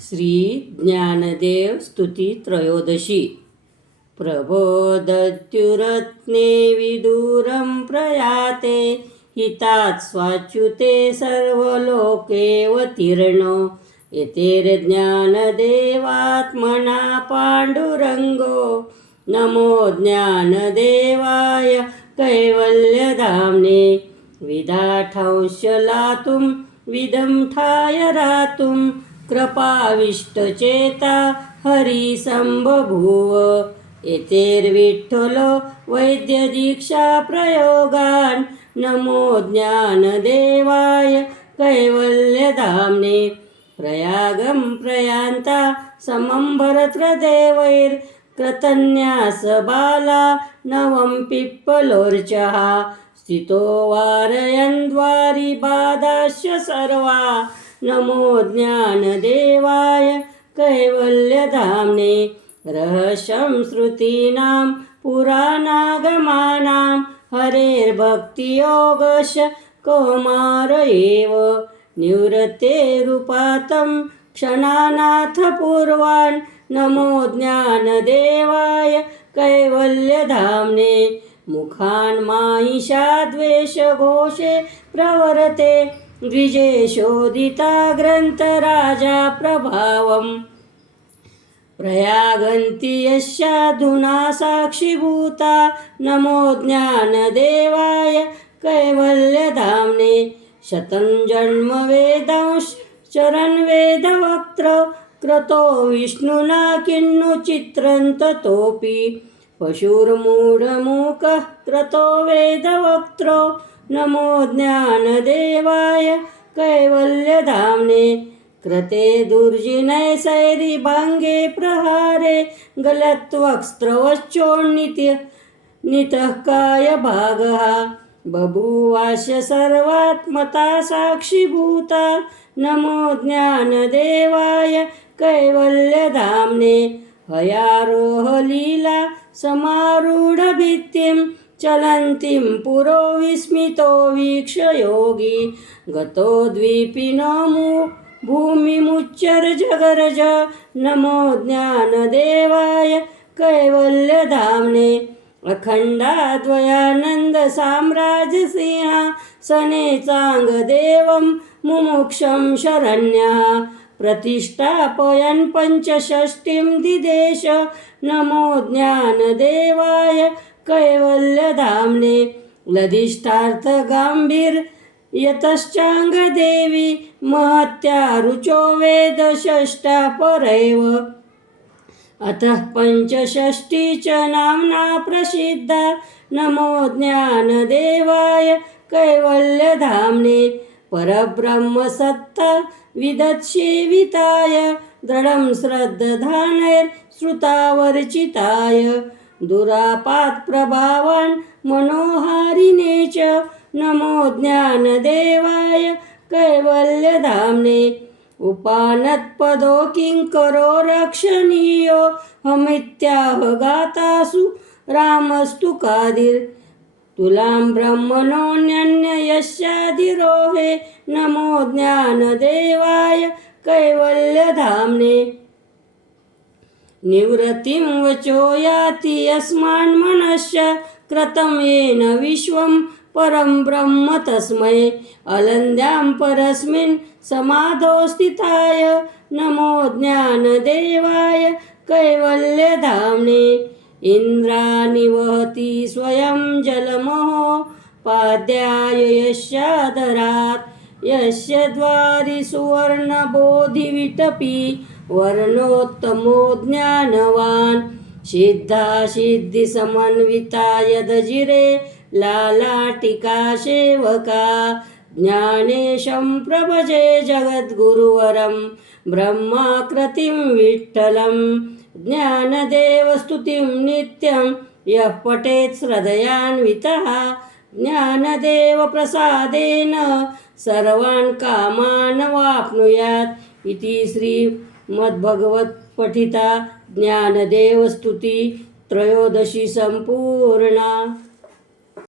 श्री ज्ञानदेव स्तुती त्रयोदशी। प्रबोधत्युरत्ने विदूरं प्रयाते हितात् स्वाच्युते सर्वलोकेऽवतीर्णो यतेर्ज्ञानदेवात्मना पाण्डुरङ्गो। नमो ज्ञानदेवाय कैवल्यधाम्ने विदाठांशलातुं विदम्ठाय रातुं कृपाविष्टचेता हरिसंबभूव। एतेर्विठ्ठलो वैद्यदीक्षा प्रयोगान् नमो ज्ञानदेवाय कैवल्यधाम्ने। प्रयागं प्रयान्ता समंभरत्रदेवैर्कृतन्यासबाला नवं पिप्पलोर्चः स्थितो वारयन् द्वारि बाधाश्च सर्वा। नमो ज्ञानदेवाय कैवल्यधाम्ने। रहस्यं श्रुतीनां पुराणागमानां हरेर्भक्तियोगश कौमार एव। निवृत्तेरुपातं क्षणानाथ पूर्वान् नमो ज्ञानदेवाय कैवल्यधाम्ने। मुखान् माहिषाद्वेषघोषे प्रवर्ते द्विजेशोदिता ग्रन्थराजा प्रभावम्। प्रयागन्ति यस्याधुना साक्षिभूता नमो ज्ञानदेवाय कैवल्यधाम्ने। शतं जन्म वेदांश्चरन् वेदवक्त्र क्रतो विष्णुना किन्नु चित्रं ततोऽपि। पशुर्मूढमूकः क्रतो वेदवक्त्रो नमो ज्ञानदेवाय कैवल्यधाम्ने। कृते दुर्जिनैसैरिभङ्गे प्रहारे गलद्वक्त्रवश्चोन्नितः कायभागः। बभूवास्य सर्वात्मता साक्षिभूता नमो ज्ञानदेवाय कैवल्यधाम्ने। हयारोहलीला समारूढभित्तिं चलन्तीं पुरो विस्मितो वीक्ष्य योगी। गतो द्वीपिनो भूमिमुच्चर्जगरज नमो ज्ञानदेवाय कैवल्यधाम्ने। अखण्डाद्वयानन्दसाम्राज्यसिंहासने चाङ्गदेवं मुमुक्षं शरण्यः प्रतिष्ठापयन् पञ्चषष्टिं दिदेश नमो ज्ञानदेवाय कैवल्यधाम्ने। लधिष्ठार्थगाम्भीर्यतश्चाङ्गदेवी महत्या रुचो वेदषष्ठा परैव। अतः पञ्चषष्ठी च नाम्ना प्रसिद्धा नमो ज्ञानदेवाय कैवल्यधाम्ने। परब्रह्मसत्ता विदत्सेविताय दृढं श्रद्धानैर्श्रुतावर्चिताय। दुरापात्प्रभावान् मनोहारिणे च नमो ज्ञानदेवाय कैवल्यधाम्ने। उपानत्पदो किङ्करो रक्षणीयो हमित्याह गातासु रामस्तु कादिर्। तुलां ब्रह्मणोऽन्य यस्याधिरोहे नमो ज्ञानदेवाय कैवल्यधाम्ने। निवृत्तिं वचो याति यस्मान्मनश्च कृतं येन विश्वं परं ब्रह्म तस्मै। अलन्द्यां परस्मिन् समाधौ स्थिताय नमो ज्ञानदेवाय कैवल्यधाम्ने। इन्द्राणि वहति स्वयं जलमहोपाध्याय यस्यादरात् यस्य द्वारि सुवर्णबोधिविटपि वर्णोत्तमो ज्ञानवान्। सिद्धासिद्धिसमन्विता यदजिरे लालाटिका सेवका। ज्ञानेशं प्रभजे जगद्गुरुवरं ब्रह्माकृतिं विठ्ठलं। ज्ञानदेवस्तुतिं नित्यं यः पठेत् श्रद्धयान्वितः। ज्ञानदेवप्रसादेन सर्वान् कामान् वाप्नुयात्। इति श्रीमद्भगवद्पठिता ज्ञानदेवस्तुति त्रयोदशी सम्पूर्णा।